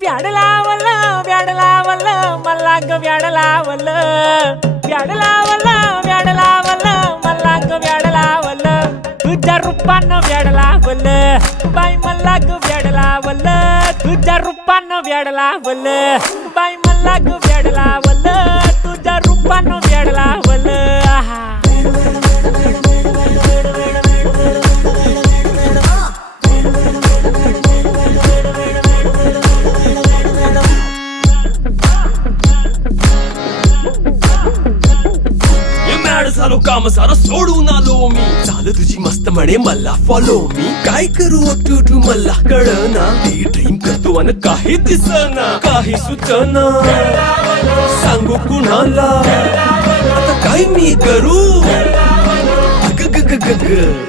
व्याड लावलं मला ग व्याड लावलं मला ग व्याड लावलं तुझ्या रूपानं व्याड लावलं बाई मला ग व्याड लावलं तुझ्या रूपानं व्याड लावलं बाई मला ग व्याड लावलं तुझ्या रूपानं व्याड लावलं आहा झालो काम सारा सोडून आलो मी झालं तुझी मस्त म्हणे मला फॉलो मी काय करू टू मला कळना ती ड्रीम करतो आणि काही दिसना काही सुचना सांगू कुणाला आता काय मी करू ग ग ग ग ग